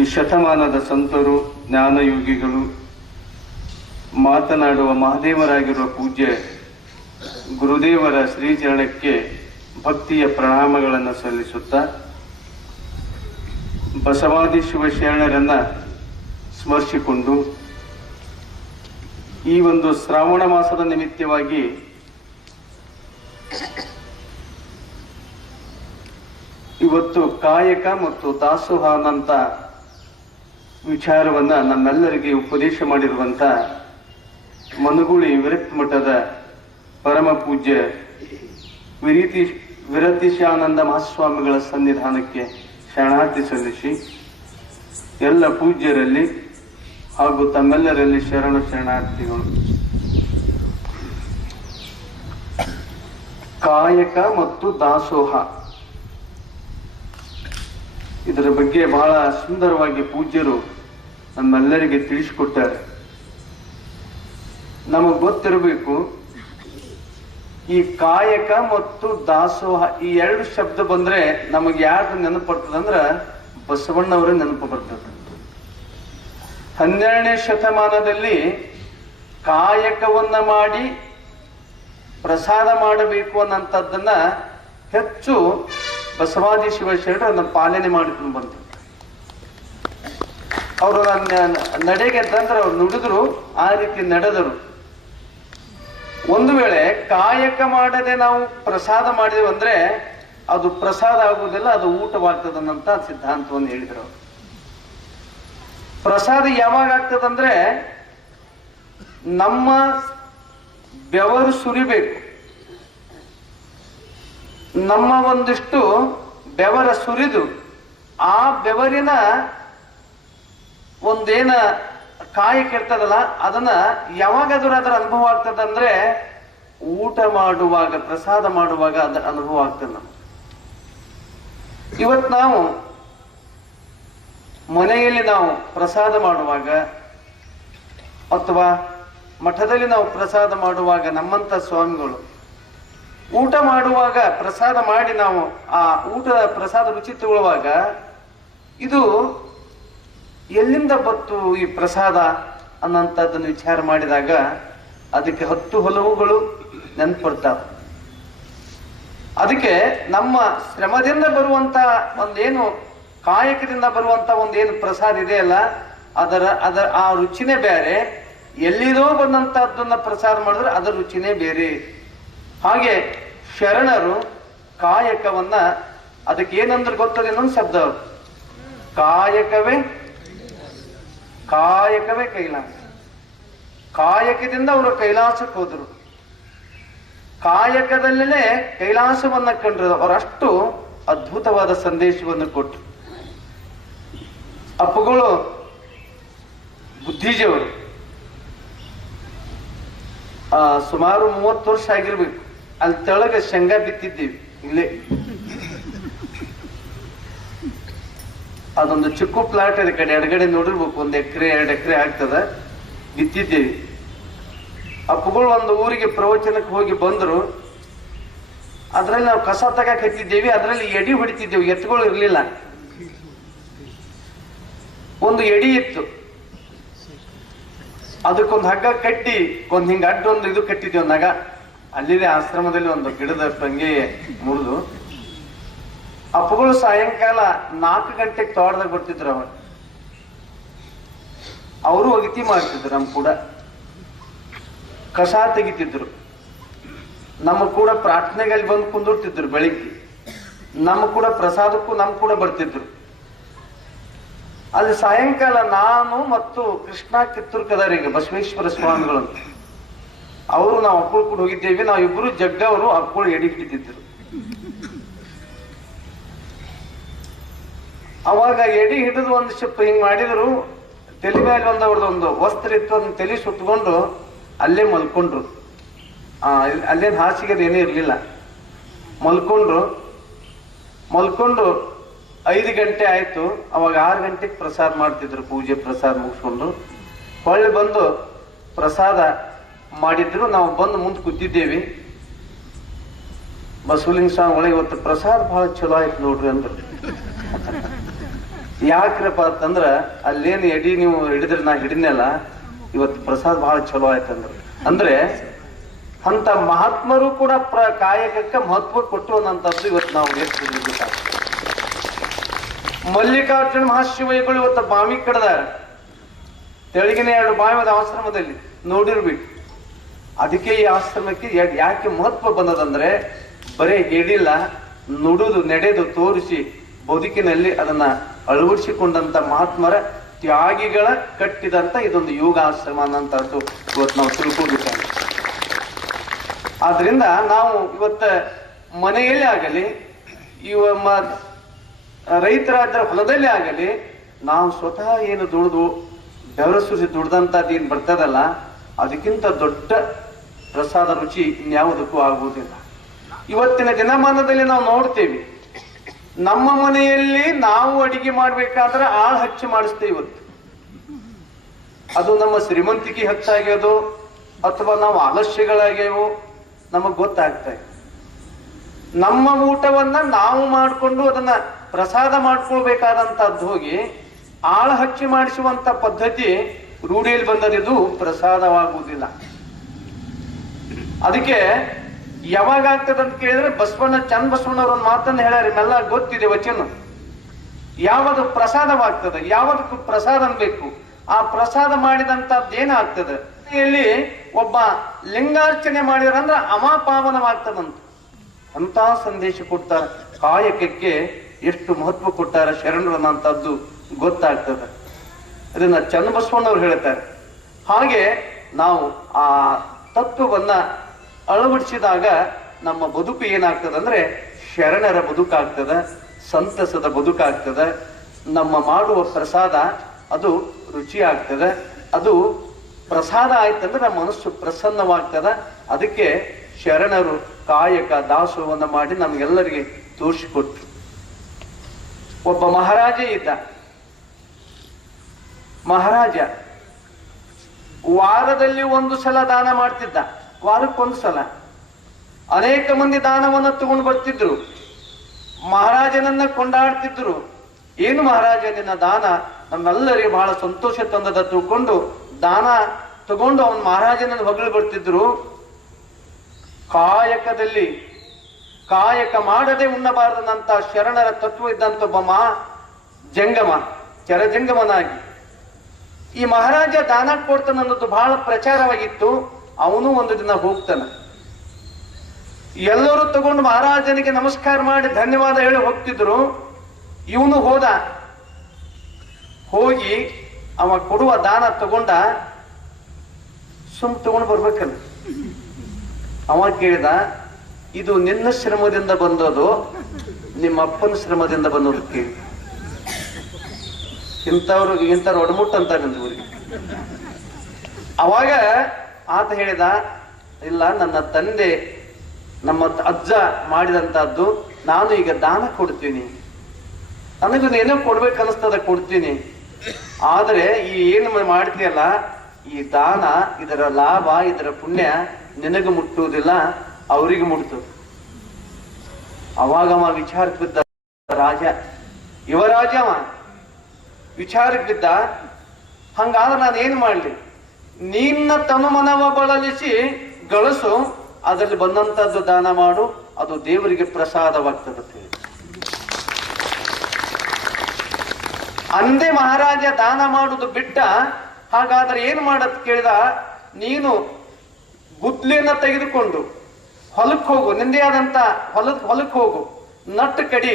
ಈ ಶತಮಾನದ ಸಂತರು, ಜ್ಞಾನಯೋಗಿಗಳು, ಮಾತನಾಡುವ ಮಹಾದೇವರಾಗಿರುವ ಪೂಜ್ಯ ಗುರುದೇವರ ಶ್ರೀಚರಣಕ್ಕೆ ಭಕ್ತಿಯ ಪ್ರಣಾಮಗಳನ್ನು ಸಲ್ಲಿಸುತ್ತಾ ಬಸವಾದಿ ಶಿವಶರಣರನ್ನ ಸ್ಮರಿಸಿಕೊಂಡು ಈ ಒಂದು ಶ್ರಾವಣ ಮಾಸದ ನಿಮಿತ್ತವಾಗಿ ಇವತ್ತು ಕಾಯಕ ಮತ್ತು ದಾಸೋಹನಂತ ವಿಚಾರವನ್ನ ನಮ್ಮೆಲ್ಲರಿಗೆ ಉಪದೇಶ ಮಾಡಿರುವಂತ ಮನುಗುಳಿ ವಿರಕ್ತ ಮಠದ ಪರಮ ಪೂಜ್ಯ ವಿರತೀಶಾನಂದ ಮಹಾಸ್ವಾಮಿಗಳ ಸನ್ನಿಧಾನಕ್ಕೆ ಶರಣಾರ್ಥಿ ಸಲ್ಲಿಸಿ ಎಲ್ಲ ಪೂಜ್ಯರಲ್ಲಿ ಹಾಗೂ ತಮ್ಮೆಲ್ಲರಲ್ಲಿ ಶರಣಾರ್ಥಿಗಳು. ಕಾಯಕ ಮತ್ತು ದಾಸೋಹ ಇದರ ಬಗ್ಗೆ ಬಹಳ ಸುಂದರವಾಗಿ ಪೂಜ್ಯರು ನಮ್ಮೆಲ್ಲರಿಗೆ ತಿಳಿಸಿಕೊಟ್ಟಾರೆ. ನಮಗ್ ಗೊತ್ತಿರಬೇಕು, ಈ ಕಾಯಕ ಮತ್ತು ದಾಸೋಹ ಈ ಎರಡು ಶಬ್ದ ಬಂದ್ರೆ ನಮಗೆ ಯಾರು ನೆನಪು ಬರ್ತದಂದ್ರ ಬಸವಣ್ಣವರ ನೆನಪು ಬರ್ತದೆ. 12ನೇ ಶತಮಾನದಲ್ಲಿ ಕಾಯಕವನ್ನ ಮಾಡಿ ಪ್ರಸಾದ ಮಾಡಬೇಕು ಅನ್ನಂಥದ್ದನ್ನ ಹೆಚ್ಚು ಬಸವಾದಿ ಶಿವಶರಣರು ಅದನ್ನ ಪಾಲನೆ ಮಾಡಿಕೊಂಡು ಬಂದರು. ಅವರು ನಡೆಗೆ ತಂದ್ರೆ ಅವ್ರು ನುಡಿದ್ರು, ಆ ರೀತಿ ನಡೆದರು. ಒಂದು ವೇಳೆ ಕಾಯಕ ಮಾಡದೆ ನಾವು ಪ್ರಸಾದ ಮಾಡಿದೆವು ಅಂದ್ರೆ ಅದು ಪ್ರಸಾದ ಆಗುವುದಿಲ್ಲ, ಅದು ಊಟವಾಗ್ತದನ್ನಂತ ಸಿದ್ಧಾಂತವನ್ನು ಹೇಳಿದ್ರು. ಪ್ರಸಾದ ಯಾವಾಗ ಆಗ್ತದಂದ್ರೆ ನಮ್ಮ ಬೆವರು ಸುರಿಬೇಕು, ನಮ್ಮ ಒಂದಿಷ್ಟು ಬೆವರ ಸುರಿದು ಆ ಬೆವರಿನ ಒಂದೇನ ಕಾಯಕ ಇರ್ತದಲ್ಲ ಅದನ್ನ ಯಾವಾಗಾದ್ರೂ ಅದರ ಅನುಭವ ಆಗ್ತದಂದ್ರೆ ಊಟ ಮಾಡುವಾಗ, ಪ್ರಸಾದ ಮಾಡುವಾಗ ಅದರ ಅನುಭವ ಆಗ್ತದೆ ನಮ್ಗೆ. ಇವತ್ತು ನಾವು ಮನೆಯಲ್ಲಿ ನಾವು ಪ್ರಸಾದ ಮಾಡುವಾಗ ಅಥವಾ ಮಠದಲ್ಲಿ ನಾವು ಪ್ರಸಾದ ಮಾಡುವಾಗ ನಮ್ಮಂತ ಸ್ವಾಮಿಗಳು ಊಟ ಮಾಡುವಾಗ ಪ್ರಸಾದ ಮಾಡಿ ನಾವು ಆ ಊಟದ ಪ್ರಸಾದ ರುಚಿ ತಗೊಳ್ಳುವಾಗ ಇದು ಎಲ್ಲಿಂದ ಬತ್ತು ಈ ಪ್ರಸಾದ ಅನ್ನಂಥದ್ದನ್ನು ವಿಚಾರ ಮಾಡಿದಾಗ ಅದಕ್ಕೆ 10 ಹಲವುಗಳು ನೆನಪಡ್ತಾವೆ. ಅದಕ್ಕೆ ನಮ್ಮ ಶ್ರಮದಿಂದ ಬರುವಂತ ಒಂದೇನು ಕಾಯಕದಿಂದ ಬರುವಂತ ಒಂದೇನು ಪ್ರಸಾದ ಇದೆಯಲ್ಲ ಅದರ ಆ ರುಚಿನೇ ಬೇರೆ. ಎಲ್ಲಿದೋ ಬಂದಂತಹದ್ದನ್ನ ಪ್ರಸಾದ ಮಾಡಿದ್ರೆ ಅದರ ರುಚಿನೇ ಬೇರೆ. ಹಾಗೆ ಶರಣರು ಕಾಯಕವನ್ನ ಅದಕ್ಕೆ ಏನಂದ್ರೆ ಗೊತ್ತದೆ ಇನ್ನೊಂದು ಶಬ್ದ, ಕಾಯಕವೇ ಕೈಲಾಸ. ಕಾಯಕದಿಂದ ಅವರು ಕೈಲಾಸಕ್ಕೆ ಹೋದರು, ಕಾಯಕದಲ್ಲೇ ಕೈಲಾಸವನ್ನ ಕಂಡ್ರು. ಅವರಷ್ಟು ಅದ್ಭುತವಾದ ಸಂದೇಶವನ್ನು ಕೊಟ್ಟರು. ಅಪ್ಪುಗಳು ಬುದ್ಧಿಜಿಯವರು ಸುಮಾರು 30 ವರ್ಷ ಆಗಿರ್ಬೇಕು. ಅಲ್ಲಿ ತೆಳಗ ಶೇಂಗಾ ಬಿತ್ತಿದ್ದೀವಿ, ಇಲ್ಲೇ ಅದೊಂದು ಚಿಕ್ಕ ಪ್ಲಾಟ್ ಇದೆ, ಕಡೆ ಎಡಗಡೆ ನೋಡಿರ್ಬೇಕು, 1 ಎಕರೆ 2 ಎಕರೆ ಆಗ್ತದ, ಬಿತ್ತಿದ್ದೀವಿ. ಅಪ್ಪುಗಳು ಒಂದು ಊರಿಗೆ ಪ್ರವಚನಕ್ಕೆ ಹೋಗಿ ಬಂದ್ರು. ಅದ್ರಲ್ಲಿ ನಾವು ಕಸ ತಗಕ್ ಹತ್ತಿದ್ದೇವಿ, ಅದರಲ್ಲಿ ಎಡಿ ಹೊಡಿತಿದ್ದೇವೆ, ಎತ್ತುಗಳು ಇರ್ಲಿಲ್ಲ. ಒಂದು ಎಡಿ ಇತ್ತು, ಅದಕ್ಕೊಂದು ಹಗ್ಗ ಕಟ್ಟಿ ಒಂದ್ ಹಿಂಗ ಅಡ್ಡೊಂದು ಇದು ಕಟ್ಟಿದ್ದೇವೆ ನಗ. ಅಲ್ಲಿದೆ ಆಶ್ರಮದಲ್ಲಿ ಒಂದು ಗಿಡದ ಟಂಗೆ ಮುರಿದು. ಅಪ್ಪುಗಳು ಸಾಯಂಕಾಲ 4 ಗಂಟೆಗೆ ತೋಟದಾಗ ಬರ್ತಿದ್ರು. ಅವರು ಅಗತಿ ಮಾಡ್ತಿದ್ರು, ನಮ್ ಕೂಡ ಕಸ ತೆಗಿತಿದ್ರು, ನಮ್ಮ ಕೂಡ ಪ್ರಾರ್ಥನೆಗೆ ಅಲ್ಲಿ ಬಂದು ಕುಂದಿರ್ತಿದ್ರು. ಬೆಳಿಗ್ಗೆ ನಮ್ಮ ಕೂಡ ಪ್ರಸಾದಕ್ಕೂ ನಮ್ ಕೂಡ ಬರ್ತಿದ್ರು. ಅಲ್ಲಿ ಸಾಯಂಕಾಲ ನಾನು ಮತ್ತು ಕೃಷ್ಣ ಕಿತ್ತೂರು ಕದಾರಿಗೆ ಬಸವೇಶ್ವರ ಸ್ವಾಮಿಗಳು ಅವರು ನಾವು ಅಕ್ಕಳು ಕೂಡ ಹೋಗಿದ್ದೇವೆ. ನಾವು ಇಬ್ರು ಜಗ್ಗವರು ಅಕ್ಕಳು ಎಡಿ ಹಿಡಿತಿದ್ರು. ಅವಾಗ ಎಡಿ ಹಿಡಿದು ಒಂದು ಶಿಪ್ ಹಿಂಗ್ ಮಾಡಿದ್ರು. ತಲೆ ಮೇಲೆ ಅವ್ರದ್ದೊಂದು ವಸ್ತ್ರ ಇತ್ತು, ಅದನ್ನ ತಲೆ ಸುತ್ತಕೊಂಡು ಅಲ್ಲೇ ಮಲ್ಕೊಂಡ್ರು. ಅಲ್ಲೇನು ಹಾಸಿಗೆದು ಏನೇ ಇರ್ಲಿಲ್ಲ. ಮಲ್ಕೊಂಡು 5 ಗಂಟೆ ಆಯ್ತು. ಅವಾಗ 6 ಗಂಟೆಗೆ ಪ್ರಸಾದ ಮಾಡ್ತಿದ್ರು. ಪೂಜೆ ಪ್ರಸಾದ ಮುಗಿಸ್ಕೊಂಡು ಹೊಳ್ಳಿ ಬಂದು ಪ್ರಸಾದ ಮಾಡಿದ್ರು. ನಾವು ಬಂದು ಮುಂದೆ ಕೂತಿದ್ದೇವಿ. ಬಸವಲಿಂಗ ಸ್ವಾಮಿ ಒಳಗೆ ಇವತ್ತು ಪ್ರಸಾದ ಬಹಳ ಚಲೋ ಆಯ್ತು ನೋಡ್ರಿ ಅಂದ್ರು. ಯಾಕ್ರಪ್ಪ ಅಂತಂದ್ರ ಅಲ್ಲೇನು ಎಡಿ ನೀವು ಹಿಡಿದ್ರೆ ನಾ ಹಿಡಿದ್ನಲ್ಲ, ಇವತ್ತು ಪ್ರಸಾದ ಬಹಳ ಚಲೋ ಆಯ್ತಂದ್ರ. ಅಂದ್ರೆ ಅಂತ ಮಹಾತ್ಮರು ಕೂಡ ಕಾಯಕಕ್ಕೆ ಮಹತ್ವ ಕೊಟ್ಟು ಅನ್ನಂಥದ್ದು ಇವತ್ತು ನಾವು ಬೇಕಾಗ್ತದೆ. ಮಲ್ಲಿಕಾರ್ಜುನ ಮಹಾಶಿವೈಗಳು ಇವತ್ತು ಬಾವಿ ಕಡ್ದಾರ, ತೆಳಗಿನ 2 ಬಾವಿದ ಆಶ್ರಮದಲ್ಲಿ ನೋಡಿರ್ಬೇಕು. ಅದಕ್ಕೆ ಈ ಆಶ್ರಮಕ್ಕೆ ಯಾಕೆ ಮಹತ್ವ ಬಂದದಂದ್ರೆ, ಬರೇ ಹೇಳಿಲ್ಲ, ನುಡುದು ನಡೆದು ತೋರಿಸಿ ಬದುಕಿನಲ್ಲಿ ಅದನ್ನ ಅಳವಡಿಸಿಕೊಂಡಂತ ಮಹಾತ್ಮರ ತ್ಯಾಗಿಗಳ ಕಟ್ಟಿದಂತ ಇದೊಂದು ಯೋಗಾಶ್ರಮ ಅನ್ನಂತದ್ದು ಇವತ್ತು ನಾವು ತಿಳ್ಕೋಬೇಕಾಗುತ್ತೆ. ಆದ್ರಿಂದ ನಾವು ಇವತ್ತ ಮನೆಯಲ್ಲೇ ಆಗಲಿ, ರೈತರಾದ್ರ ಹೊಲದಲ್ಲೇ ಆಗಲಿ, ನಾವು ಸ್ವತಃ ಏನು ದುಡಿದು ಬೆವರು ಸುರಿಸಿ ದುಡ್ದಂತದ್ದು ಏನ್ ಬರ್ತದಲ್ಲ, ಅದಕ್ಕಿಂತ ದೊಡ್ಡ ಪ್ರಸಾದ ರುಚಿ ಇನ್ಯಾವುದಕ್ಕೂ ಆಗುವುದಿಲ್ಲ. ಇವತ್ತಿನ ದಿನಮಾನದಲ್ಲಿ ನಾವು ನೋಡ್ತೇವೆ, ನಮ್ಮ ಮನೆಯಲ್ಲಿ ನಾವು ಅಡಿಗೆ ಮಾಡ್ಬೇಕಾದ್ರೆ ಆಳ್ ಹಚ್ಚಿ ಮಾಡಿಸ್ತೇವೆ. ಇವತ್ತು ಅದು ನಮ್ಮ ಶ್ರೀಮಂತಿಕೆ ಹೆಚ್ಚಾಗ್ಯೋದು ಅಥವಾ ನಾವು ಆಲಸ್ಯಗಳಾಗ್ಯವು ನಮಗ್ ಗೊತ್ತಾಗ್ತಾ ಇದೆ. ನಮ್ಮ ಊಟವನ್ನ ನಾವು ಮಾಡಿಕೊಂಡು ಅದನ್ನ ಪ್ರಸಾದ ಮಾಡ್ಕೊಳ್ಬೇಕಾದಂತದ್ದು ಹೋಗಿ ಆಳ ಹಚ್ಚಿ ಮಾಡಿಸುವಂತ ಪದ್ಧತಿ ರೂಢಿಯಲ್ಲಿ ಬಂದದಿದು ಪ್ರಸಾದವಾಗುವುದಿಲ್ಲ. ಅದಕ್ಕೆ ಯಾವಾಗ ಆಗ್ತದಂತ ಕೇಳಿದ್ರೆ ಚಂದ ಬಸವಣ್ಣವ್ರ ಒಂದು ಮಾತನ್ನ ಹೇಳ್ಯಾರ, ನಿಮ್ಮೆಲ್ಲ ಗೊತ್ತಿದೆ ವಚನ. ಯಾವುದು ಪ್ರಸಾದವಾಗ್ತದೆ, ಯಾವದಕ್ಕೂ ಪ್ರಸಾದ ಅನ್ಬೇಕು. ಆ ಪ್ರಸಾದ ಮಾಡಿದಂತದ್ದು ಏನಾಗ್ತದೆ, ಇಲ್ಲಿ ಒಬ್ಬ ಲಿಂಗಾರ್ಚನೆ ಮಾಡಿದ್ರಂದ್ರೆ ಅಮಾಪಾವನವಾಗ್ತದಂತ ಅಂತ ಸಂದೇಶ ಕೊಡ್ತಾರ. ಕಾಯಕಕ್ಕೆ ಎಷ್ಟು ಮಹತ್ವ ಕೊಟ್ಟಾರ ಶರಣರು ಅನ್ನಂತದ್ದು ಗೊತ್ತಾಗ್ತದೆ. ಅದನ್ನ ಚನ್ನಬಸವಣ್ಣವ್ರು ಹೇಳ್ತಾರೆ. ಹಾಗೆ ನಾವು ಆ ತತ್ವವನ್ನ ಅಳವಡಿಸಿದಾಗ ನಮ್ಮ ಬದುಕು ಏನಾಗ್ತದಂದ್ರೆ ಶರಣರ ಬದುಕಾಗ್ತದ, ಸಂತಸದ ಬದುಕಾಗ್ತದ. ನಮ್ಮ ಮಾಡುವ ಪ್ರಸಾದ ಅದು ರುಚಿ ಆಗ್ತದೆ. ಅದು ಪ್ರಸಾದ ಆಯ್ತಂದ್ರೆ ನಮ್ಮ ಮನಸ್ಸು ಪ್ರಸನ್ನವಾಗ್ತದ. ಅದಕ್ಕೆ ಶರಣರು ಕಾಯಕ ದಾಸೋಹವನ್ನು ಮಾಡಿ ನಮ್ಗೆಲ್ಲರಿಗೆ ತೋರಿಸಿಕೊಟ್ರು. ಒಬ್ಬ ಮಹಾರಾಜ ಇದ್ದ. ಮಹಾರಾಜ ವಾರದಲ್ಲಿ 1 ಸಲ ದಾನ ಮಾಡ್ತಿದ್ದ, ವಾರಕ್ಕೊಂದು ಸಲ. ಅನೇಕ ಮಂದಿ ದಾನವನ್ನು ತಗೊಂಡು ಬರ್ತಿದ್ರು, ಮಹಾರಾಜನನ್ನ ಕೊಂಡಾಡ್ತಿದ್ರು. ಏನು ಮಹಾರಾಜ ನಿನ್ನ ದಾನ ನಮ್ಮೆಲ್ಲರಿಗೆ ಬಹಳ ಸಂತೋಷ ತಂದದ ತಿಳ್ಕೊಂಡು ದಾನ ತಗೊಂಡು ಅವನ್ ಮಹಾರಾಜನನ್ನು ಹೊಗಳು ಬರ್ತಿದ್ರು. ಕಾಯಕದಲ್ಲಿ ಕಾಯಕ ಮಾಡದೆ ಉಣ್ಣಬಾರದಂತ ಶರಣರ ತತ್ವ ಇದ್ದಂತ ಒಬ್ಬ ಜಂಗಮ ಚರಜಂಗಮನಾಗಿ ಈ ಮಹಾರಾಜ ದಾನ ಕೊಡ್ತಾನ ಅನ್ನೋದು ಬಹಳ ಪ್ರಚಾರವಾಗಿತ್ತು. ಅವನು ಒಂದು ದಿನ ಹೋಗ್ತಾನ. ಎಲ್ಲರೂ ತಗೊಂಡು ಮಹಾರಾಜನಿಗೆ ನಮಸ್ಕಾರ ಮಾಡಿ ಧನ್ಯವಾದ ಹೇಳಿ ಹೋಗ್ತಿದ್ರು. ಇವನು ಹೋದ. ಹೋಗಿ ಅವ ಕೊಡುವ ದಾನ ತಗೊಂಡ. ತಗೊಂಡು ಬರ್ಬೇಕಲ್ಲ. ಅವ ಕೇಳಿದ, ಇದು ನಿನ್ನ ಶ್ರಮದಿಂದ ಬಂದೋದು ನಿಮ್ಮ ಅಪ್ಪನ ಶ್ರಮದಿಂದ ಬಂದೋದು ಕೇಳಿ. ಇಂಥವ್ರು ಒಡಮುಟ್ಟ ಅಂತ ಊರಿಗೆ. ಅವಾಗ ಆತ ಹೇಳಿದ, ಇಲ್ಲ, ನನ್ನ ತಂದೆ ನಮ್ಮ ಅಜ್ಜ ಮಾಡಿದಂತಹದ್ದು ನಾನು ಈಗ ದಾನ ಕೊಡ್ತೀನಿ. ನನಗೂ ಏನೋ ಕೊಡ್ಬೇಕನ್ನಿಸ್ತದ, ಕೊಡ್ತೀನಿ. ಆದ್ರೆ ಈ ಏನು ಮಾಡ್ತೀಯಲ್ಲ, ಈ ದಾನ, ಇದರ ಲಾಭ, ಇದರ ಪುಣ್ಯ ನಿನಗೆ ಮುಟ್ಟುವುದಿಲ್ಲ, ಅವರಿಗೆ ಮುಟ್ತದೆ. ಅವಾಗ ವಿಚಾರಕ್ಕೆ ಬಿದ್ದ ರಾಜ, ಯುವರಾಜ ವಿಚಾರಕ್ಕೆ ಬಿದ್ದ. ಹಂಗಾದ್ರೆ ನಾನು ಏನ್ ಮಾಡ್ಲಿ? ನಿನ್ನ ತನುಮನವ ಬಳಲಿಸಿ ಗಳಿಸು, ಅದರಲ್ಲಿ ಬಂದಂತದ್ದು ದಾನ ಮಾಡು, ಅದು ದೇವರಿಗೆ ಪ್ರಸಾದವಾಗ್ತದೆ. ಅಂದೇ ಮಹಾರಾಜ ದಾನ ಮಾಡುದು ಬಿಟ್ಟ. ಹಾಗಾದ್ರೆ ಏನ್ ಮಾಡತ್ ಕೇಳಿದ, ನೀನು ಗುದ್ಲಿಯನ್ನ ತೆಗೆದುಕೊಂಡು ಹೊಲಕ್ಕೆ ಹೋಗು, ನಿಂದೇ ಆದಂತ ಹೊಲಕ್ಕೆ ಹೋಗು, ನಟ್ಟು ಕಡಿ,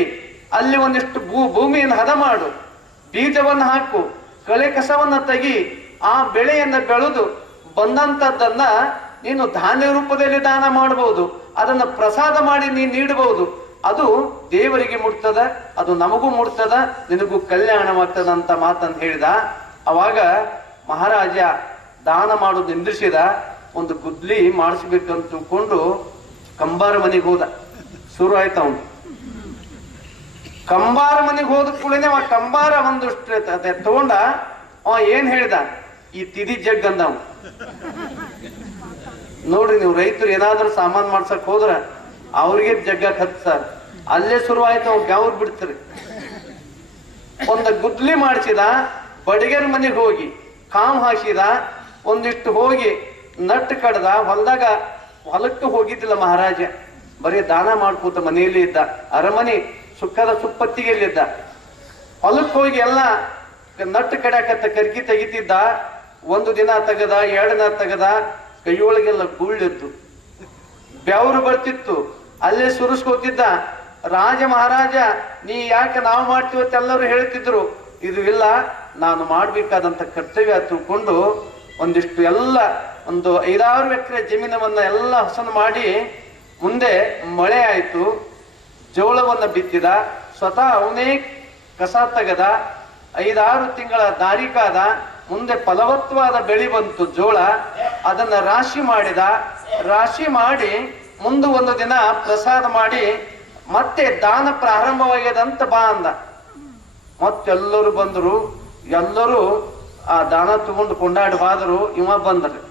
ಅಲ್ಲಿ ಒಂದಿಷ್ಟು ಭೂಮಿಯನ್ನು ಹದ ಮಾಡು, ಬೀಜವನ್ನು ಹಾಕು, ಕಳೆ ಕಸವನ್ನ ತೆಗಿ, ಆ ಬೆಳೆಯನ್ನ ಬೆಳೆದು ಬಂದಂತದ್ದನ್ನ ನೀನು ಧಾನ್ಯ ರೂಪದಲ್ಲಿ ದಾನ ಮಾಡಬಹುದು, ಅದನ್ನ ಪ್ರಸಾದ ಮಾಡಿ ನೀನು ನೀಡಬಹುದು. ಅದು ದೇವರಿಗೆ ಮುಟ್ತದ, ಅದು ನಮಗೂ ಮುಟ್ತದ, ನಿನಗೂ ಕಲ್ಯಾಣವಾಗ್ತದ ಅಂತ ಮಾತನ್ನು ಹೇಳಿದ. ಅವಾಗ ಮಹಾರಾಜ ದಾನ ಮಾಡೋದು ನಿಂದ್ರಿಸಿದ. ಒಂದು ಗುದ್ಲಿ ಮಾಡಿಸ್ಬೇಕಂತ ತಿಳ್ಕೊಂಡು ಕಂಬಾರ ಮನೆಗೆ ಹೋದ. ಶುರು ಆಯ್ತು ಅವನು. ಕಂಬಾರ ಮನೆಗೆ ಹೋದ ಕೂಡಲೇ ಅವ ಕಂಬಾರ ಒಂದಷ್ಟು ತಗೊಂಡ. ಅವ ಏನ್ ಹೇಳಿದ, ಈ ತಿದಿ ಜಗ್ ಅಂದವ. ನೋಡ್ರಿ, ನೀವು ರೈತರು ಏನಾದ್ರೂ ಸಾಮಾನ್ ಮಾಡ್ಸಕ್ ಹೋದ್ರ ಅವ್ರಿಗೆ ಜಗ್ಗಕ್ ಹತ್ತಾರ. ಅಲ್ಲೇ ಶುರು ಆಯ್ತು, ಅವ್ರು ಗಾವ್ರು ಬಿಡ್ತಾರೆ. ಒಂದು ಗುದ್ಲಿ ಮಾಡಿಸಿದ, ಬಡಿಗೆರ ಮನೆಗೆ ಹೋಗಿ ಕಾಮ್ ಹಾಸಿದ, ಒಂದಿಷ್ಟು ಹೋಗಿ ನಟ್ಟು ಕಡ್ದ. ಹೊಲಕ್ಕೆ ಹೋಗಿದ್ದಿಲ್ಲ ಮಹಾರಾಜ, ಬರೀ ದಾನ ಮಾಡ್ಕೋತ ಮನೆಯಲ್ಲಿ ಇದ್ದ. ಅರಮನೆ ಸುಖದ ಸುಪ್ಪತ್ತಿಗೆಯಲ್ಲಿದ್ದ. ಹೊಲಕ್ಕೆ ಹೋಗಿ ಎಲ್ಲ ನಟ್ಟು ಕಡ್ಯಾಕತ್ತ ಕರ್ಕಿ ತೆಗಿತಿದ್ದ. ಒಂದು ದಿನ ತೆಗದ, 2 ದಿನ ತೆಗದ, ಕೈಯೊಳಗೆಲ್ಲ ಗುಳ್ಳಿತ್ತು, ಬೆವರು ಬರ್ತಿತ್ತು, ಅಲ್ಲೇ ಸುರಿಸ್ಕೋತಿದ್ದ. ರಾಜ ಮಹಾರಾಜ ನೀ ಯಾಕೆ ನಾವು ಮಾಡ್ತೀವತ್ತ ಎಲ್ಲರೂ ಹೇಳ್ತಿದ್ರು. ಇದು ಇಲ್ಲ, ನಾನು ಮಾಡ್ಬೇಕಾದಂತ ಕರ್ತವ್ಯ ತಿಳ್ಕೊಂಡು ಒಂದಿಷ್ಟು ಎಲ್ಲ ಒಂದು 5-6 ಎಕರೆ ಜಮೀನವನ್ನ ಎಲ್ಲ ಹಸನು ಮಾಡಿ, ಮುಂದೆ ಮಳೆ ಆಯ್ತು, ಜೋಳವನ್ನ ಬಿತ್ತಿದ. ಸ್ವತಃ ಅವನೇ ಕಸ ತೆಗದ. 5-6 ತಿಂಗಳ ದಾರಿ ಕಾದ. ಮುಂದೆ ಫಲವತ್ತವಾದ ಬೆಳೆ ಬಂತು ಜೋಳ. ಅದನ್ನ ರಾಶಿ ಮಾಡಿದ. ರಾಶಿ ಮಾಡಿ ಮುಂದೆ ಒಂದು ದಿನ ಪ್ರಸಾದ ಮಾಡಿ ಮತ್ತೆ ದಾನ ಪ್ರಾರಂಭವಾಗ್ಯದಂತ ಬಾ ಅಂದ. ಮತ್ತೆಲ್ಲರೂ ಬಂದರು. ಎಲ್ಲರೂ ಆ ದಾನ ತಗೊಂಡು ಕೊಂಡಾಡಿ ಹೋದರು. ಇವ ಬಂದರು.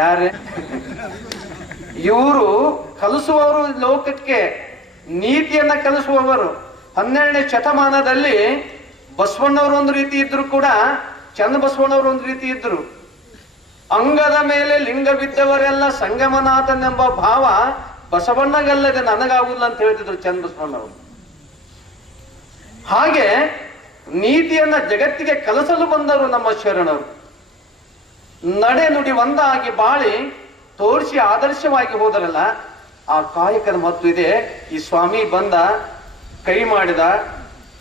ಯಾರೇ ಇವರು? ಕಲಿಸುವವರು, ಲೋಕಕ್ಕೆ ನೀತಿಯನ್ನ ಕಲಿಸುವವರು. 12ನೇ ಶತಮಾನದಲ್ಲಿ ಬಸವಣ್ಣವರು ಒಂದು ರೀತಿ ಇದ್ರು ಕೂಡ, ಚಂದ ಬಸವಣ್ಣವರು ಒಂದು ರೀತಿ ಇದ್ರು. ಅಂಗದ ಮೇಲೆ ಲಿಂಗ ಬಿದ್ದವರೆಲ್ಲ ಸಂಗಮನಾಥನೆಂಬ ಭಾವ ಬಸವಣ್ಣಗಲ್ಲದೆ ನನಗಾಗುದಿಲ್ಲ ಅಂತ ಹೇಳ್ತಿದ್ರು ಚಂದ ಬಸವಣ್ಣವರು. ಹಾಗೆ ನೀತಿಯನ್ನ ಜಗತ್ತಿಗೆ ಕಲಿಸಲು ಬಂದವರು ನಮ್ಮ ಶರಣರು. ನಡೆ ನುಡಿ ಒಂದಾಗಿ ಬಾಳಿ ತೋರಿಸಿ ಆದರ್ಶವಾಗಿ ಹೋದರಲ್ಲ, ಆ ಕಾಯಕದ ಮತ್ತು ಇದೆ. ಈ ಸ್ವಾಮಿ ಬಂದ, ಕೈ ಮಾಡಿದ,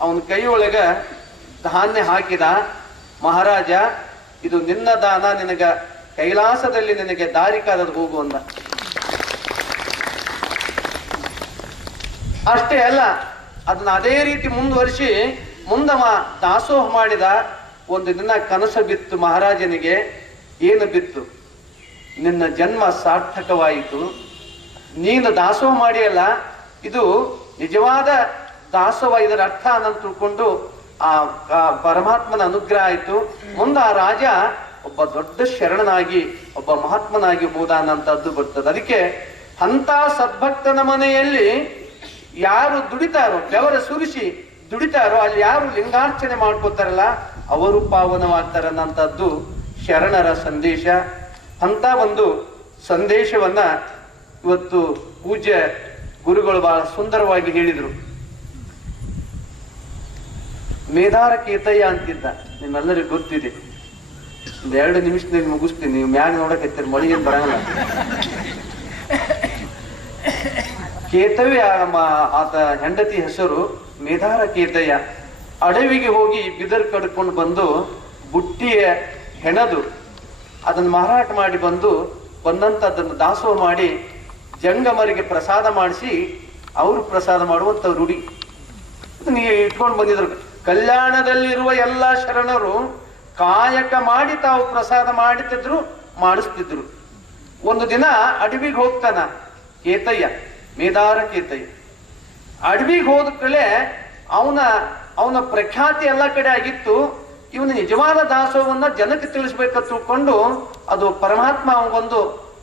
ಅವನ ಕೈ ಒಳಗ ಧಾನ್ಯ ಹಾಕಿದ. ಮಹಾರಾಜ, ಇದು ನಿನ್ನ ದಾನ, ನಿನಗ ಕೈಲಾಸದಲ್ಲಿ ನಿನಗೆ ದಾರಿ ಕಾದದ್ದು ಹೋಗು ಅಂದ. ಅಷ್ಟೇ ಅಲ್ಲ, ಅದನ್ನ ಅದೇ ರೀತಿ ಮುಂದುವರಿಸಿ ಮುಂದವ ದಾಸೋಹ ಮಾಡಿದ. ಒಂದು ದಿನ ಕನಸು ಬಿತ್ತು ಮಹಾರಾಜನಿಗೆ. ಏನು ಬಿತ್ತು? ನಿನ್ನ ಜನ್ಮ ಸಾರ್ಥಕವಾಯಿತು, ನೀನು ದಾಸೋಹ ಮಾಡಿಯಲ್ಲ, ಇದು ನಿಜವಾದ ದಾಸೋಹ, ಇದರ ಅರ್ಥ ಅಂತ ತಿಳ್ಕೊಂಡು ಆ ಪರಮಾತ್ಮನ ಅನುಗ್ರಹ ಆಯಿತು. ಮುಂದೆ ಆ ರಾಜ ಒಬ್ಬ ದೊಡ್ಡ ಶರಣನಾಗಿ, ಒಬ್ಬ ಮಹಾತ್ಮನಾಗಿ ಹೋದಾನಂತದ್ದು ಬರ್ತದೆ. ಅದಕ್ಕೆ ಅಂತ ಸದ್ಭಕ್ತನ ಮನೆಯಲ್ಲಿ ಯಾರು ದುಡಿತಾರೋ, ಬೆವರ ಸುರಿಸಿ ದುಡಿತಾರೋ, ಅಲ್ಲಿ ಯಾರು ಲಿಂಗಾರ್ಚನೆ ಮಾಡ್ಕೋತಾರಲ್ಲ ಅವರು ಪಾವನವಾಗ್ತಾರನ್ನಂಥದ್ದು ಶರಣರ ಸಂದೇಶ. ಅಂತ ಒಂದು ಸಂದೇಶವನ್ನ ಇವತ್ತು ಪೂಜ್ಯ ಗುರುಗಳು ಬಹಳ ಸುಂದರವಾಗಿ ಹೇಳಿದ್ರು. ಮೇದಾರ ಕೇತಯ್ಯ ಅಂತಿದ್ದ, ನಿಮ್ಮೆಲ್ಲರಿಗೂ ಗೊತ್ತಿದೆ. 2 ನಿಮಿಷದಲ್ಲಿ ಮುಗಿಸ್ತೀನಿ, ನೀವು ಮ್ಯಾಗ ನೋಡಕತ್ತೀರಿ, ಮಳಿ ಏನ್ ಬರಂಗಿಲ್ಲ. ಕೇತವ್ಯ ಆತ ಹೆಂಡತಿ ಹೆಸರು ಮೇದಾರ ಕೇತಯ್ಯ. ಅಡವಿಗೆ ಹೋಗಿ ಬಿದರ್ ಕಡ್ಕೊಂಡು ಬಂದು ಬುಟ್ಟಿಯ ಹೆಣದು ಅದನ್ನ ಮಾರಾಟ ಮಾಡಿ ಬಂದಂತ ಅದನ್ನು ದಾಸೋಹ ಮಾಡಿ ಜಂಗಮರಿಗೆ ಪ್ರಸಾದ ಮಾಡಿಸಿ ಅವರು ಪ್ರಸಾದ ಮಾಡುವಂತ ರೂಢಿ ನೀವು ಇಟ್ಕೊಂಡು ಬಂದಿದ್ರು. ಕಲ್ಯಾಣದಲ್ಲಿರುವ ಎಲ್ಲಾ ಶರಣರು ಕಾಯಕ ಮಾಡಿ ತಾವು ಪ್ರಸಾದ ಮಾಡಿಸ್ತಿದ್ರು. ಒಂದು ದಿನ ಅಡವಿಗೆ ಹೋಗ್ತಾನ ಕೇತಯ್ಯ, ಮೇದಾರ ಕೇತಯ್ಯ. ಅಡವಿಗೆ ಹೋದ ಕಡೆ ಅವನ ಪ್ರಖ್ಯಾತಿ ಎಲ್ಲ ಕಡೆ ಆಗಿತ್ತು. ಇವನ ನಿಜವಾದ ದಾಸೋಹವನ್ನ ಜನಕ್ಕೆ ತಿಳಿಸ್ಬೇಕಂತ ತಿಳ್ಕೊಂಡು ಅದು ಪರಮಾತ್ಮ ಅವನಿಗೊಂದು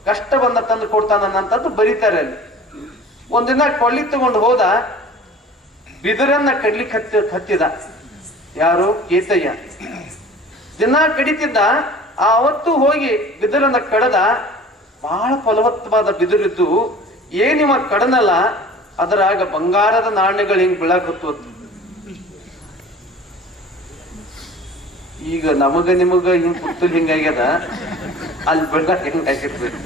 ಕಷ್ಟವನ್ನ ತಂದು ಕೊಡ್ತಾನನ್ನಂಥದ್ದು ಬರೀತಾರೆ ಅಲ್ಲಿ. ಒಂದಿನ ಕೊಳ್ಳಿ ತಗೊಂಡು ಹೋದ, ಬಿದಿರನ್ನ ಕಡ್ಲಿಕ್ಕೆ ಹತ್ತಿದ. ಯಾರು? ಕೇತಯ್ಯ. ದಿನ ಕಡಿತಿದ್ದ. ಅವತ್ತು ಹೋಗಿ ಬಿದಿರನ್ನ ಕಡದ. ಬಹಳ ಫಲವತ್ತವಾದ ಬಿದಿರಿದ್ದು. ಏನಿವ ಕಡನಲ್ಲ, ಅದರಾಗ ಬಂಗಾರದ ನಾಣ್ಯಗಳು ಹಿಂಗ್ ಬೀಳಾಕತ್ತು. ಈಗ ನಿಮಗ ಹಿಂಗ್ ಕುತ್ತಲ್ ಹಿಂಗಾಗ್ಯದ, ಅಲ್ಲಿ ಬೆಳಗಾಕ ಹೆಂಗಾಗಿರ್ಬೇಕು.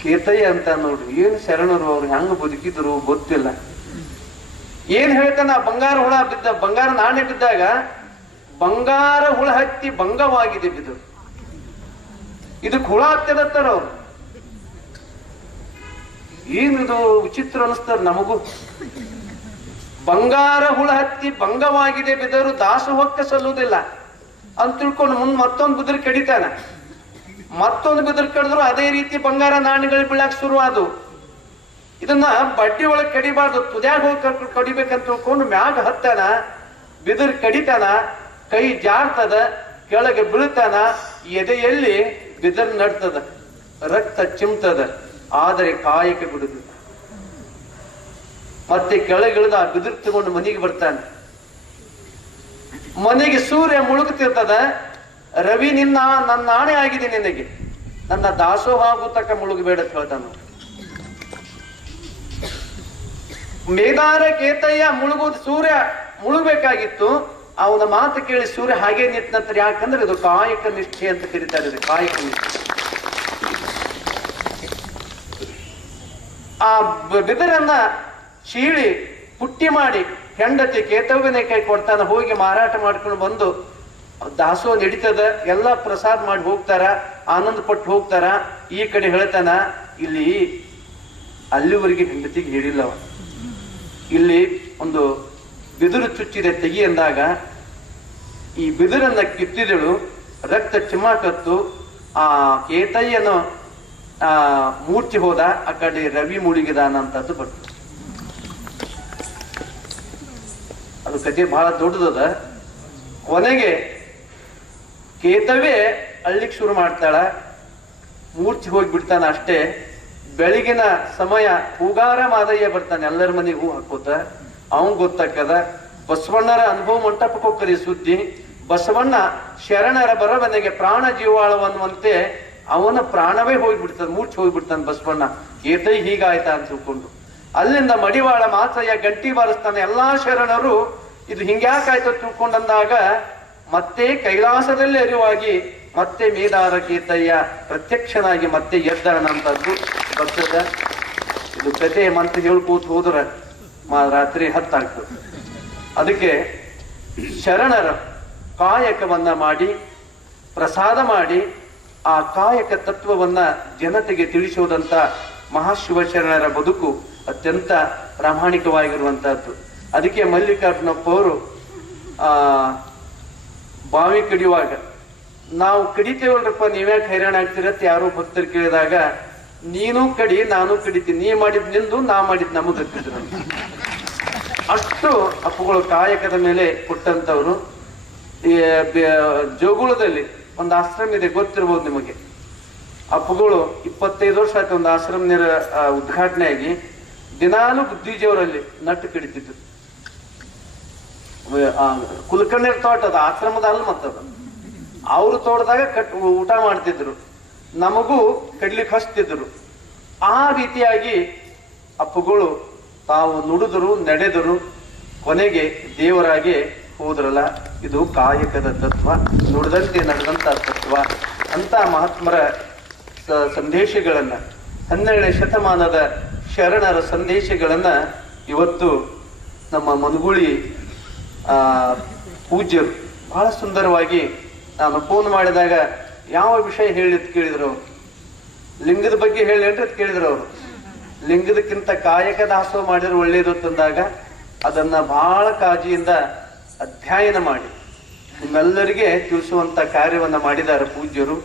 ಕೇತಯ್ಯ ಅಂತ ನೋಡ್ರಿ, ಏನ್ ಶರಣರು, ಅವ್ರು ಹೆಂಗ ಬದುಕಿದ್ರು ಗೊತ್ತಿಲ್ಲ. ಏನ್ ಹೇಳ್ತಾನ? ಬಂಗಾರ ನಾಣ್ಯ ಬಿದ್ದಾಗ ಬಂಗಾರ ಹುಳ ಹತ್ತಿ ಭಂಗವಾಗಿದೆ ಬಿದ್ದು. ಇದಕ್ಕೆ ಹುಳ ಹತ್ತದತ್ತಾರ ಅವ್ರು. ಏನಿದು ವಿಚಿತ್ರ ಅನಿಸ್ತಾರ ನಮಗೂ. ಬಂಗಾರ ಹುಳ ಹತ್ತಿ ಭಂಗವಾಗಿದೆ ಬಿದ್ದರು ದಾಸೋಹಕ್ಕೆ ಸಲ್ಲುವುದಿಲ್ಲ ಅಂತ ತಿಳ್ಕೊಂಡು ಮತ್ತೊಂದು ಬಿದಿರು ಕಡಿತಾನ. ಮತ್ತೊಂದು ಬಿದಿರು ಕಡಿದ್ರು ಅದೇ ರೀತಿ ಬಂಗಾರ ನಾಣ್ಯಗಳು ಬೀಳಾಕ್ ಶುರುವಾದವು. ಇದನ್ನ ಬಡ್ಡಿ ಒಳಗೆ ಕಡಿಬಾರ್ದು, ತುದ್ಯಾಗ ಹೋಗಿ ಕಡಿಬೇಕಂತ ತಿಳ್ಕೊಂಡು ಮ್ಯಾಗ ಹತ್ತಾನ. ಬಿದಿರು ಕಡಿತಾನ, ಕೈ ಜಾರ್ತದ, ಕೆಳಗೆ ಬೀಳ್ತಾನ. ಎದೆಯಲ್ಲಿ ಬಿದಿರು ನಡ್ತದ, ರಕ್ತ ಚಿಮ್ತದ, ಆದರೆ ಕಾಯಕ ಬಿಡುದು. ಮತ್ತೆ ಕೆಳಗಿಳಿದು ಆ ಬಿದಿರು ತಗೊಂಡು ಮನೆಗೆ ಬರ್ತಾನೆ. ಮನೆಗೆ ಸೂರ್ಯ ಮುಳುಗುತ್ತಿರ್ತದ. ರವಿ ನನ್ನ ಆಣೆ ಆಗಿದೆ, ನಿನಗೆ ನನ್ನ ದಾಸೋಹ ಆಗುತ್ತಕ್ಕ ಮುಳುಗಬೇಡ ಅಂತ ಹೇಳ್ತಾನ. ಮೇದಾರ ಕೇತಯ್ಯ ಸೂರ್ಯ ಮುಳುಗಬೇಕಾಗಿತ್ತು. ಅವನ ಮಾತು ಕೇಳಿ ಸೂರ್ಯ ಹಾಗೆ ನಿಂತ. ಯಾಕಂದ್ರೆ ಇದು ಕಾಯಕ ನಿಷ್ಠೆ ಅಂತ ಕರೀತಾರೆ. ಇದು ಕಾಯಕ ನಿಷ್ಠೆ. ಆ ಬಿದಿರನ್ನ ಶೀಳಿ ಪುಟ್ಟಿ ಮಾಡಿ ಹೆಂಡತಿ ಕೇತವ್ಯನೇ ಕೈ ಕೊಡ್ತಾನ. ಹೋಗಿ ಮಾರಾಟ ಮಾಡ್ಕೊಂಡು ಬಂದು ದಾಸೋಹ ನಡೀತದ. ಎಲ್ಲ ಪ್ರಸಾದ ಮಾಡಿ ಹೋಗ್ತಾರ, ಆನಂದ ಪಟ್ಟು ಹೋಗ್ತಾರ. ಈ ಕಡೆ ಹೇಳ್ತಾನ, ಇಲ್ಲಿ ಅಲ್ಲಿವರೆಗೆ ಹೆಂಡತಿಗೆ ಹೇಳಿಲ್ಲವ. ಇಲ್ಲಿ ಒಂದು ಬಿದಿರು ಚುಚ್ಚಿದೆ ತೆಗಿ ಅಂದಾಗ ಈ ಬಿದಿರನ್ನ ಕಿತ್ತಿದಳು. ರಕ್ತ ಚಿಮ್ಮಾಕತ್ತು. ಆ ಕೇತಯ್ಯನು ಮೂರ್ಛೆ ಹೋದ. ಆ ಕಡೆ ರವಿ ಮುಳುಗಿದಾನಂತದ್ದು ಬರ್ತದೆ. ಅದು ಕಥೆ ಬಹಳ ದೊಡ್ಡದದ. ಕೊನೆಗೆ ಕೇತವೇ ಅಳ್ಳಿಕ್ ಶುರು ಮಾಡ್ತಾಳ. ಮೂರ್ಛೆ ಹೋಗ್ಬಿಡ್ತಾನ ಅಷ್ಟೇ. ಬೆಳಗಿನ ಸಮಯ ಹೂಗಾರ ಮಾದಯ್ಯ ಬರ್ತಾನೆ. ಎಲ್ಲರ ಮನೆಗೆ ಹೂ ಹಾಕೋತ. ಅವನ್ ಗೊತ್ತಾಕದ. ಬಸವಣ್ಣರ ಅನುಭವ ಮಂಟಪಕ್ಕೆ ಹೋಗ್ತದೆ ಸುದ್ದಿ. ಬಸವಣ್ಣ ಶರಣರ ಬರವನೆಗೆ ಪ್ರಾಣ ಜೀವಾಳವನ್ನುವಂತೆ ಅವನ ಪ್ರಾಣವೇ ಹೋಗ್ಬಿಡ್ತಾನೆ. ಮೂರ್ಛೆ ಹೋಗ್ಬಿಡ್ತಾನೆ ಬಸವಣ್ಣ. ಕೇತೈ ಹೀಗಾಯ್ತಾ ಅಂತ ತಿಳ್ಕೊಂಡು ಅಲ್ಲಿಂದ ಮಡಿವಾಳ ಮಾಚಯ್ಯ ಗಂಟಿ ಬಾರಿಸ್ತಾನೆ. ಎಲ್ಲಾ ಶರಣರು ಇದು ಹಿಂಗ್ಯಾಕಾಯ್ತು ತಿಳ್ಕೊಂಡಂದಾಗ ಮತ್ತೆ ಕೈಲಾಸದಲ್ಲಿ ಅರಿವಾಗಿ ಮತ್ತೆ ಮೇದಾರ ಕೇತಯ್ಯ ಪ್ರತ್ಯಕ್ಷನಾಗಿ ಮತ್ತೆ ಎದ್ದಾನಂತದ್ದು ಬರ್ತದ. ಇದು ಕತೆ ಮಂತ್ ಹೇಳ್ಕೋತ ಹೋದ್ರ ರಾತ್ರಿ 10 ಆಗ್ತದೆ. ಅದಕ್ಕೆ ಶರಣರ ಕಾಯಕವನ್ನ ಮಾಡಿ ಪ್ರಸಾದ ಮಾಡಿ ಆ ಕಾಯಕ ತತ್ವವನ್ನ ಜನತೆಗೆ ತಿಳಿಸೋದಂತ ಮಹಾಶಿವಶರಣರ ಬದುಕು ಅತ್ಯಂತ ಪ್ರಾಮಾಣಿಕವಾಗಿರುವಂತಹದ್ದು. ಅದಕ್ಕೆ ಮಲ್ಲಿಕಾರ್ಜುನಪ್ಪ ಅವರು ಬಾವಿ ಕಡಿಯುವಾಗ ನಾವು ಕಡಿತೇವಲ್ರಪ್ಪ, ನೀವ್ಯಾಕೆ ಹೈರಾಣ ಆಗ್ತಿರತ್ ಯಾರೋ ಭಕ್ತರು ಕೇಳಿದಾಗ, ನೀನು ಕಡಿ ನಾನು ಕಡಿತೀನಿ, ನೀ ಮಾಡಿದ್ ನಿಂದು ನಾ ಮಾಡಿದ್ ನಮಗ್ ಹತ್ತಿದ್ರು. ಅಷ್ಟು ಅಪ್ಪುಗಳು ಕಾಯಕದ ಮೇಲೆ ಕೊಟ್ಟಂತವ್ರು. ಈ ಜೋಗುಳದಲ್ಲಿ ಒಂದು ಆಶ್ರಮ ಇದೆ, ಗೊತ್ತಿರ್ಬೋದು ನಿಮಗೆ. ಅಪ್ಪುಗಳು 25 ವರ್ಷ ಆಯ್ತು ಒಂದು ಆಶ್ರಮ ಉದ್ಘಾಟನೆ ಆಗಿ. ದಿನಾಲು ಬುದ್ಧಿಜಿಯವರಲ್ಲಿ ನಟ್ಟು ಕಡಿತಿದ್ರು. ಕುಲಕರ್ಣಿಯರ್ ತೋಟ ಅದು ಆಶ್ರಮದ ಅಲ್ಲ ಮತ್ತದ. ಅವರು ತೋಟದಾಗ ಊಟ ಮಾಡ್ತಿದ್ರು, ನಮಗೂ ಕಡ್ಲಿಕ್ಕೆ ಹಚ್ತಿದ್ರು. ಆ ರೀತಿಯಾಗಿ ಅಪ್ಪುಗಳು ತಾವು ನುಡಿದರು, ನಡೆದರು, ಕೊನೆಗೆ ದೇವರಾಗಿ ಹೋದ್ರಲ್ಲ. ಇದು ಕಾಯಕದ ತತ್ವ, ನುಡಿದಂತೆ ನಡೆದಂತ ತತ್ವ ಅಂತ ಮಹಾತ್ಮರ ಸಂದೇಶಗಳನ್ನ, 12ನೇ ಶತಮಾನದ ಶರಣರ ಸಂದೇಶಗಳನ್ನ ಇವತ್ತು ನಮ್ಮ ಮನಗೂಳಿ ಪೂಜ್ಯರು ಬಹಳ ಸುಂದರವಾಗಿ, ನಾನು ಫೋನ್ ಮಾಡಿದಾಗ ಯಾವ ವಿಷಯ ಹೇಳಿ ಅಂತ ಕೇಳಿದ್ರು ಅವರು. ಲಿಂಗದ ಬಗ್ಗೆ ಹೇಳಿ ಅಂತ ಕೇಳಿದ್ರು ಅವರು. ಲಿಂಗದಕ್ಕಿಂತ ಕಾಯಕ ದಾಸೋಹ ಮಾಡಿದ್ರೆ ಒಳ್ಳೇದು ಅಂತಂದಾಗ ಅದನ್ನ ಬಹಳ ಕಾಳಜಿಯಿಂದ ಅಧ್ಯಯನ ಮಾಡಿ ನಿಮ್ಮೆಲ್ಲರಿಗೆ ತಿಳಿಸುವಂತ ಕಾರ್ಯವನ್ನ ಮಾಡಿದ್ದಾರೆ ಪೂಜ್ಯರು.